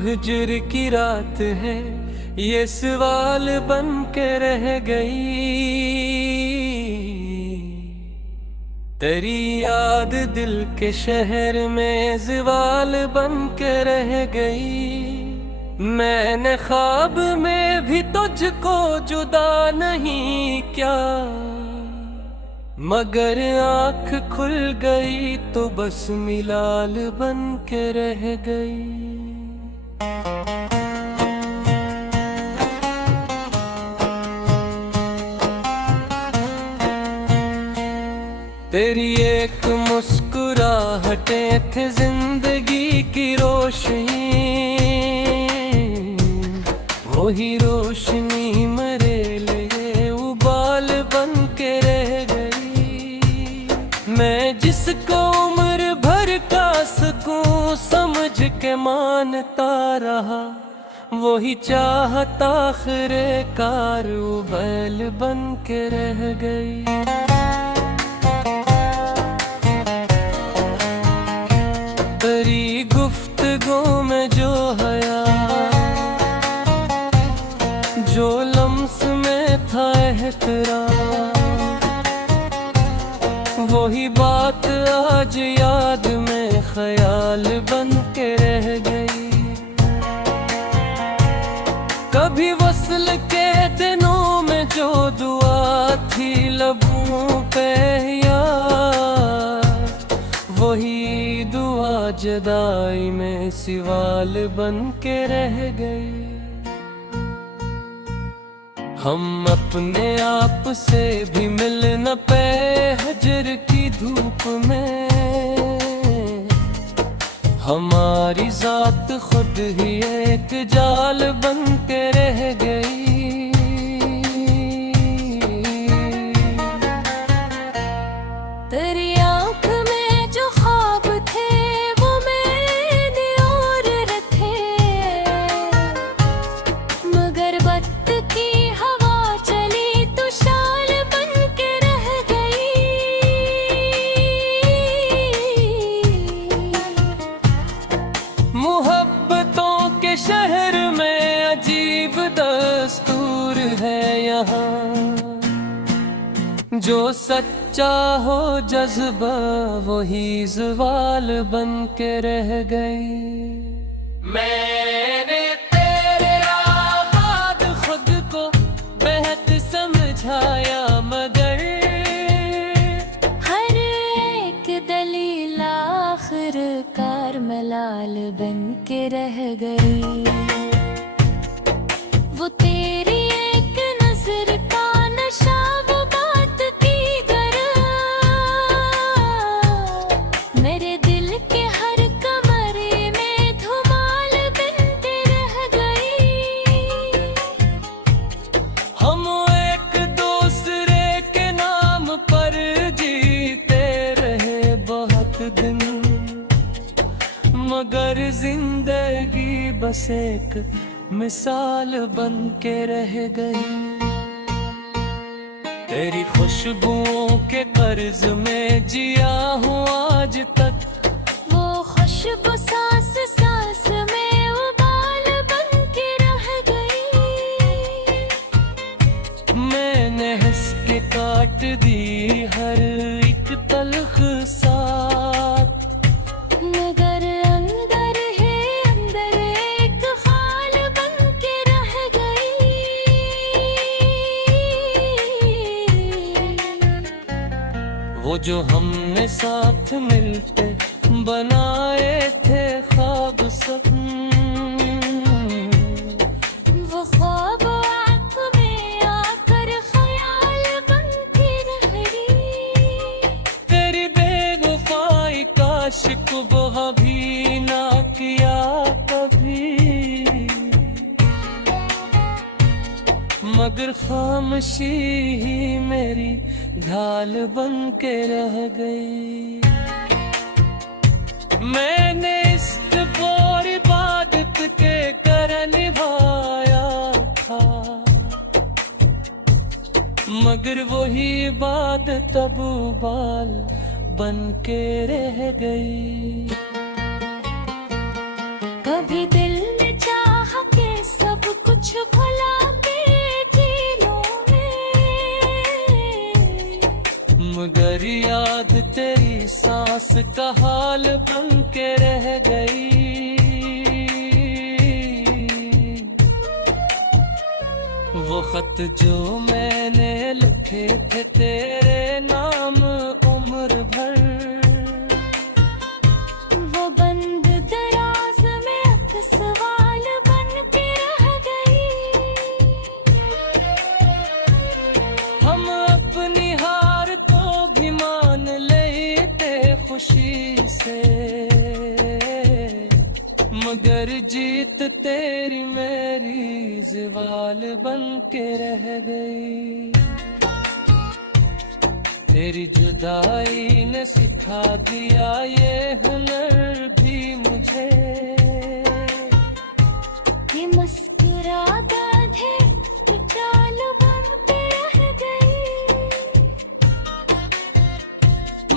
हिज्र की रात है, ये सवाल बन के रह गई। तेरी याद दिल के शहर में ज़वाल बन के रह गई। मैंने ख्वाब में भी तुझको जुदा नहीं क्या, मगर आँख खुल गई तो बस मिलाल बन के रह गई। तेरी एक मुस्कुराहटें थे जिंदगी की रोशनी, वही रोशनी मेरे लिए उबाल बन के रह गई। मैं जिसको उम्र भर का सुकून समझ के मानता रहा, वही चाहता आखिरे कार उबैल बन के रह गई। तेरी गुफ्तगू में जो हया, जो लम्स में था एहतराम, वही बात आज याद में ख्याल बन के रह गई। कभी वस्ल के दिनों में जो दुआ थी लबों पे यार, वही दुआ जुदाई में सिवाल बन के रह गई। हम अपने आप से भी मिल न पे हिज्र की धूप में, हमारी जात खुद ही एक जाल बन के रह गई। तेरी आँख में जो ख्वाब थे वो मैंने और रखे, मगर वक्त की हवा चली तो शाल बन के रह गई। मोहब्बतों के शहर में अजीब दस्तूर है यहाँ, जो सच्चा हो जज्बा वही ज़वाल बन के रह गई। मैंने तेरे बाद खुद को बेहद समझाया, मगर हर एक दलील आखिरकार मलाल बन के रह गई। वो तेरी एक नजर का नशा, वो बात की गरा, मेरे दिल के हर कमरे में धुमाल बनते रह गई। हम एक दूसरे के नाम पर जीते रहे बहुत दिन, मगर जिंदगी बस एक मिसाल बन के रह गई। तेरी खुशबुओं के कर्ज में जिया हूँ आज तक, वो खुशबू सांस सांस में उबाल बन के रह गई। मैंने हंस के काट दी हर एक तल्ख साथ, मगर अंदर है अंदर एक खाल बन के रह गई। वो जो हमने साथ मिलते बनाए थे ख्वाब सब, वो ख्वाब आँख में आकर ख्याल बन के रह गई। तेरी बेवफाई का शिकवा भी ना किया कभी, मगर खामोशी ही मेरी ढाल बन के रह गई। मैंने इस्तगफार इबादत के कर निभाया था, मगर वही इबादत अब उबाल बन के रह गई। कभी दिल ने कुछ भुला के जी लूं मैं, मगर याद तेरी सांस का हाल बन के रह गई। वो खत जो मैंने लिखे थे तेरे नाम उम्र भर, वो बंद दराज में अब सवाल बन के रह गई। हम अपनी हार को भी मान लेते खुशी से, मगर जीत तेरी मेरी ज़वाल बन के रह गई। तेरी जुदाई ने सिखा दिया ये हुनर भी मुझे, ये मुस्कुराता है कि चाल बन के रह गई।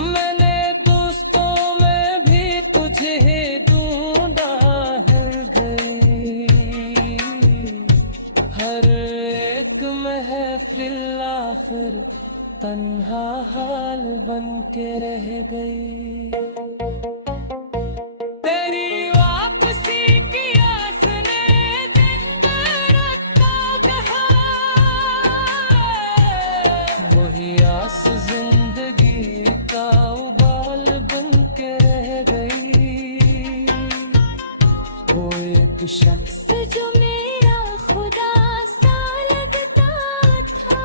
मैंने दोस्तों में भी तुझे ढूंढा हर गई, हर एक महफिल आखिर तन्हा हाल बन के रह गई। तेरी वापसी की आस ने जिंदा रखा कहा, वही आस जिंदगी का उबाल बन के रह गई। वो एक शख्स जो मेरा खुदा सा लगता था,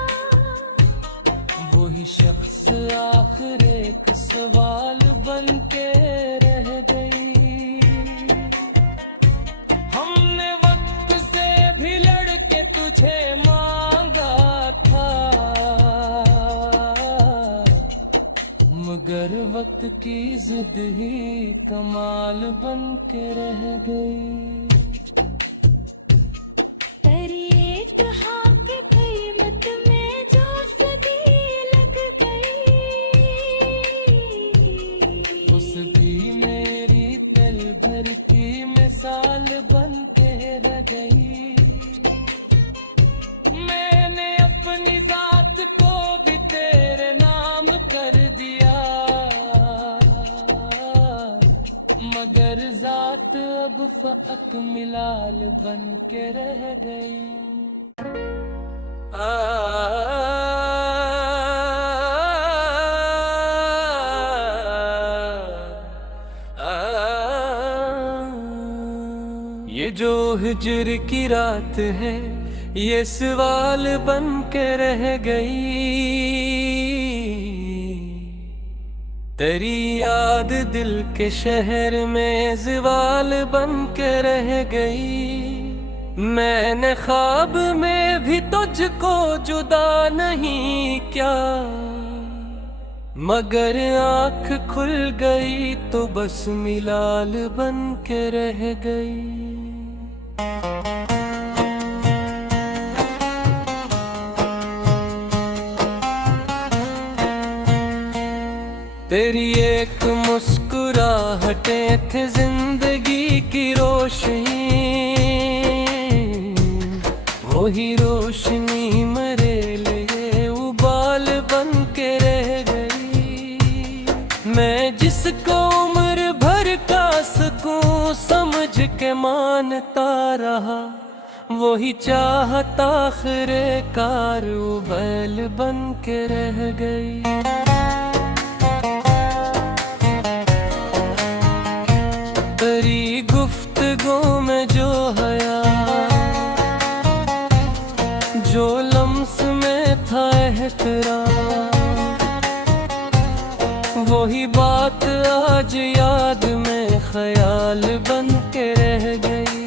वही शख्स आखिर एक सवाल बन के रह गई। हमने वक्त से भी लड़ के तुझे मांगा था, मगर वक्त की जिद ही कमाल बन के रह गई। तेरी एक हाँ की कीमत में जो सदी लग गई, उस भी मेरी दिल भर की मिसाल बन के रह गई। मैंने अपनी जात को भी तेरे नाम कर दिया, मगर जात अब फ़क़त मिलाल बन के रह गई। ये जो हिज्र की रात है ये सवाल बन के रह गई। तेरी याद दिल के शहर में ज़वाल बन के रह गई। मैंने ख्वाब में भी तुझको जुदा नहीं क्या, मगर आँख खुल गई तो बस मिलाल बन के रह गई। तेरी एक मुस्कुराहटें थे जिंदगी की रोशनी, वही रोशनी मेरे लिए उबाल बन के रह गई। मैं जिसको उम्र भर का सुकून समझ के मानता रहा, वही चाहता आखिरे कार उबैल बन के रह गई। तेरी गुफ्तगू में जो हया, जो लम्स में था एहतराम, वही बात आज याद में ख्याल बन के रह गई।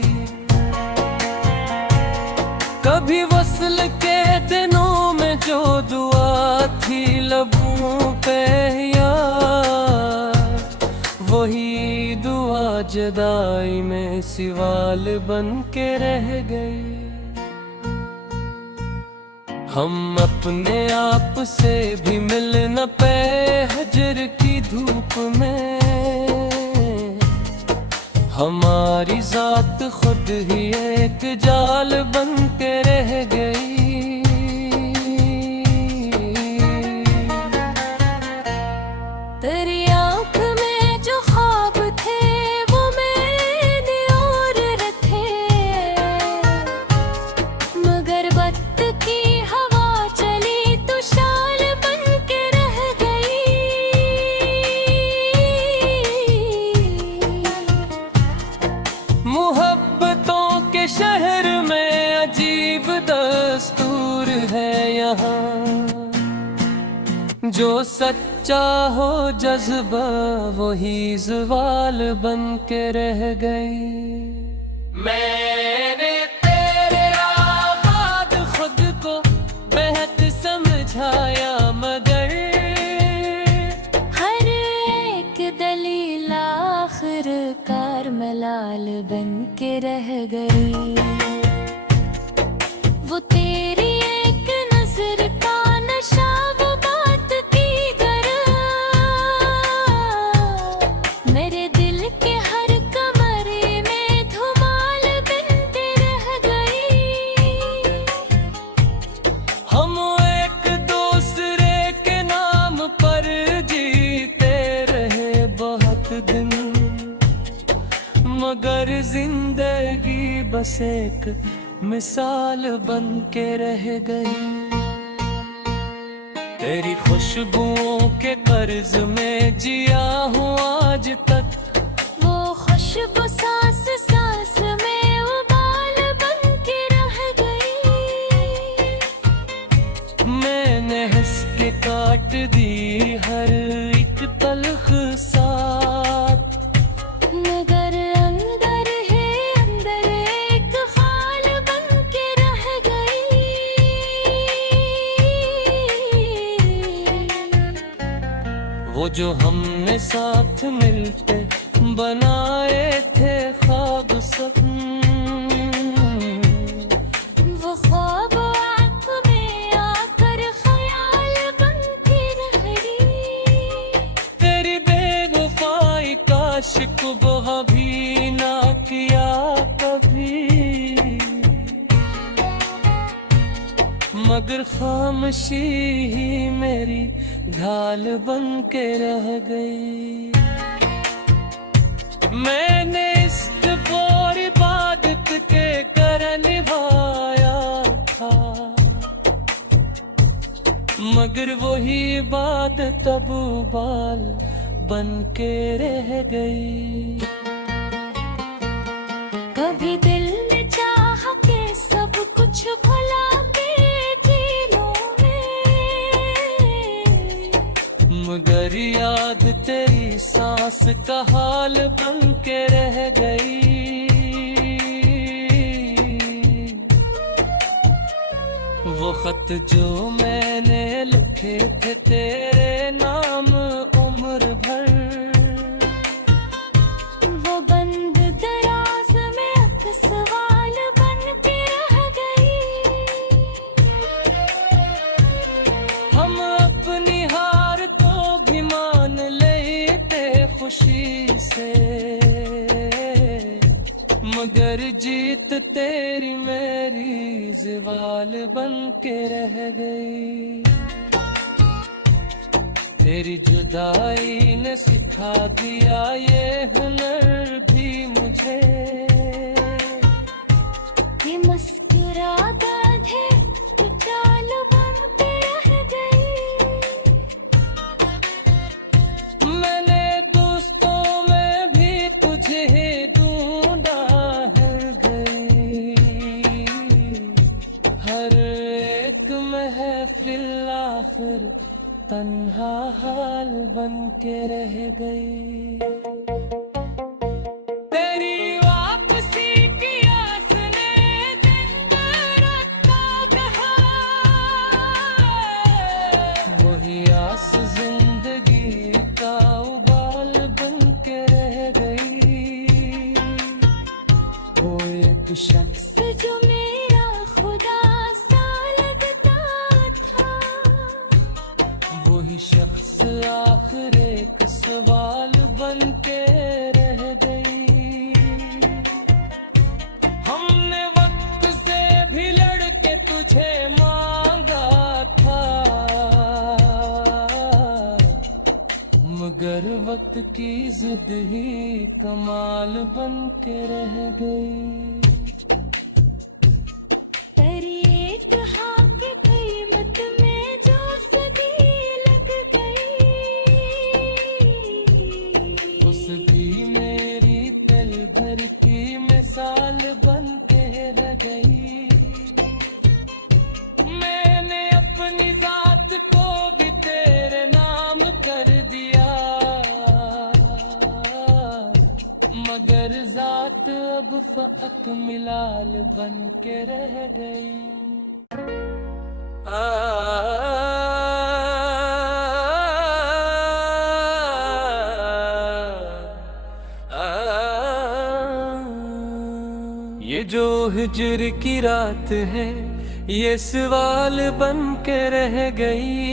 कभी वस्ल के दिनों में जो दुआ थी लबों पे यार, वही दुआ जुदाई में सिवाल बन के रह गई। हम अपने आप से भी मिल न पाए हजर की धूप में, हमारी जात खुद ही एक जाल बन दस्तूर है यहाँ, जो सच्चा हो जज्बा वही ज़वाल बन के रह गई। मैंने तेरे आबाद खुद को बेहद समझाया, मगर हर एक दलील आखिरकार मलाल बन के रह गई। वो तेरी एक नजर का नशा, वो बात की गरा, मेरे दिल के हर कमरे में धुमाल बनते रह गई। हम एक दूसरे के नाम पर जीते रहे बहुत दिन, मगर जिंदगी बस एक मिसाल बन के रह गई। तेरी खुशबुओं के कर्ज में जिया हूँ आज तक, वो खुशबू सांस सांस में उबाल बन के रह गई। मैंने हंस के काट दी हर एक तल्ख साथ, मगर अंदर है अंदर एक खाल बन के रह गई। वो जो हमने साथ मिलते बनाए थे ख्वाब सब, वो ख्वाब आँख में आकर ख्याल बन के रह गई। तेरी बेवफाई का शिकवा भी ना किया कभी, मगर खामोशी ही मेरी ढाल बन के रह गई। मैंने इस्तगफार इबादत के कर निभाया था, मगर वही इबादत अब बाल बन के रह गई। कभी दिल में चाह के सब कुछ भुला के जी लूं मैं, मगर याद तेरी सांस का हाल बन के रह गई। वो खत जो मैंने लिखे थे तेरे नाम उम्र भर, वो बंद दराज में अब सवाल बन के रह गई। हम अपनी हार को भी मान लेते खुशी से, मगर जीत तेरी मेरी ज़वाल बन के रह गई। तेरी जुदाई ने सिखा दिया ये हुनर भी मुझे, ये मुस्कुराता है तू चाल बन के रह गई। मैंने दोस्तों में भी तुझे ढूंढा है गई, हर एक महफिल आखिर तन्हा हाल बन के रह गई। तेरी वापसी की आस ने जिंदा रखा कहा, वही आस जिंदगी का उबाल बन के रह गई। वो एक शख्स जो मेरा खुदा सा लगता था, वही शख्स आखिर एक सवाल बन के रह गई। हमने वक्त से भी लड़ के तुझे मांगा था, मगर वक्त की जिद ही कमाल बन के रह गई। तेरी एक हाँ की कीमत में जो सदी लग गई, उस भी मेरी दिल भर की मिसाल बन के रह गई। अब फ़क़त मिलाल बन के रह गई। ये जो हिज्र की रात है ये सवाल बन के रह गई।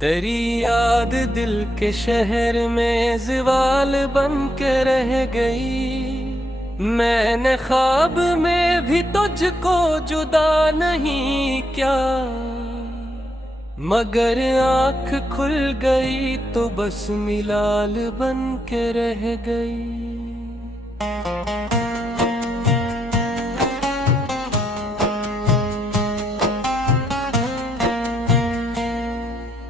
तेरी याद दिल के शहर में ज़वाल बन के रह गई। मैंने ख्वाब में भी तुझको जुदा नहीं क्या, मगर आँख खुल गई तो बस मिलाल बन के रह गई।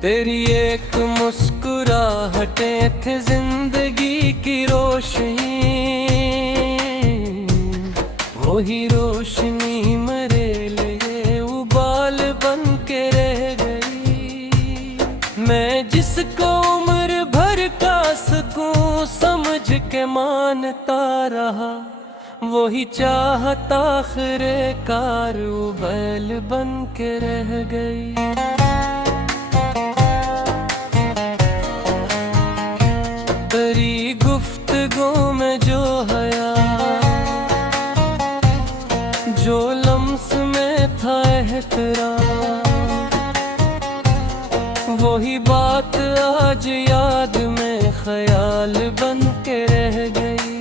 तेरी एक मुस्कुराहटें थे जिंदगी की रोशनी, वही रोशनी मेरे लिए उबाल बन के रह गई। मैं जिसको उम्र भर का सुकून समझ के मानता रहा, वही चाहता आखिरे कार उबैल बन के रह गई। तेरी गुफ्तगू में जो हया, जो लम्स में था एहतराम, वही बात आज याद में ख्याल बन के रह गई।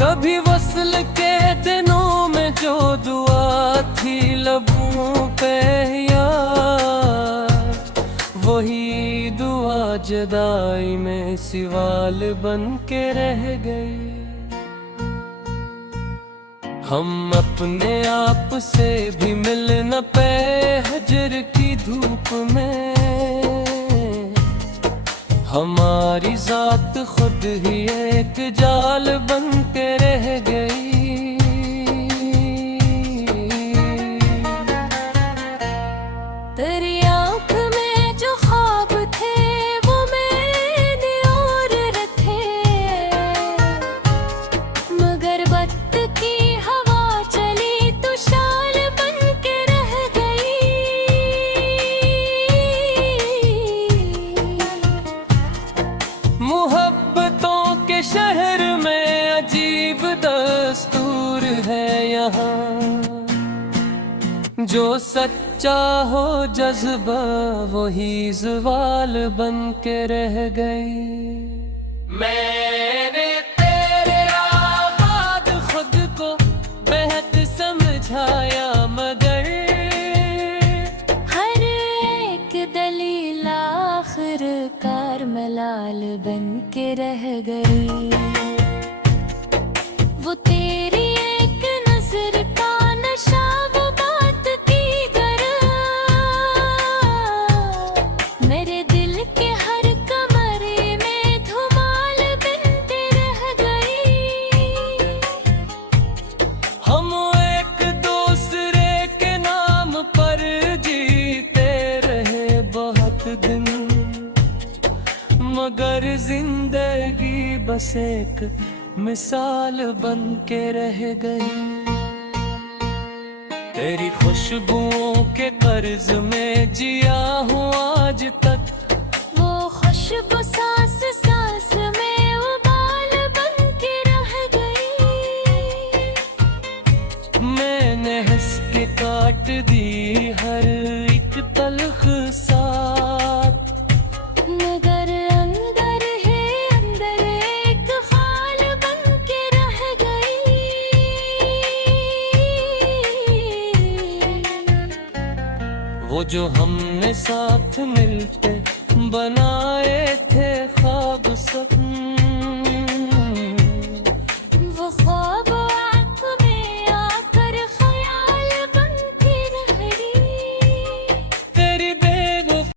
कभी वस्ल के दिनों में जो दुआ थी लबों पे यार, वही दुआ जुदाई में सिवाल बन के रह गई। हम अपने आप से भी मिल न पे हजर की धूप में, हमारी जात खुद ही एक जाल बन के रह गई। तेरी आँख में जो ख्वाब थे वो मैंने और रखे, मगर वक्त की हवा चली तो शाल बन के रह गई। मोहब्बतों के शहर में अजीब दस्तूर है यहाँ, जो सच्चा हो जज्बा वही ज़वाल बन के रह गई। मैंने तेरे आबाद खुद को बेहद समझाया, मगर हर एक दलील आखिरकार मलाल बन के रह गई। वो तेरी एक नजर का नशा, वो बात की गरा, मेरे दिल के हर कमरे में धुमाल बनते रह गई। हम एक दूसरे के नाम पर जीते रहे बहुत दिन, मगर जिंदगी बस एक मिसाल बन के रह गई। तेरी खुशबुओं के कर्ज में जिया हूँ आज तक, वो खुशबू सांस सांस में उबाल बन के रह गई। मैंने हंस के काट दी हर एक तल्ख साथ, मगर अंदर है अंदर एक खाल बन के रह गई। वो जो हमने साथ मिलते बनाए थे ख्वाब सपने,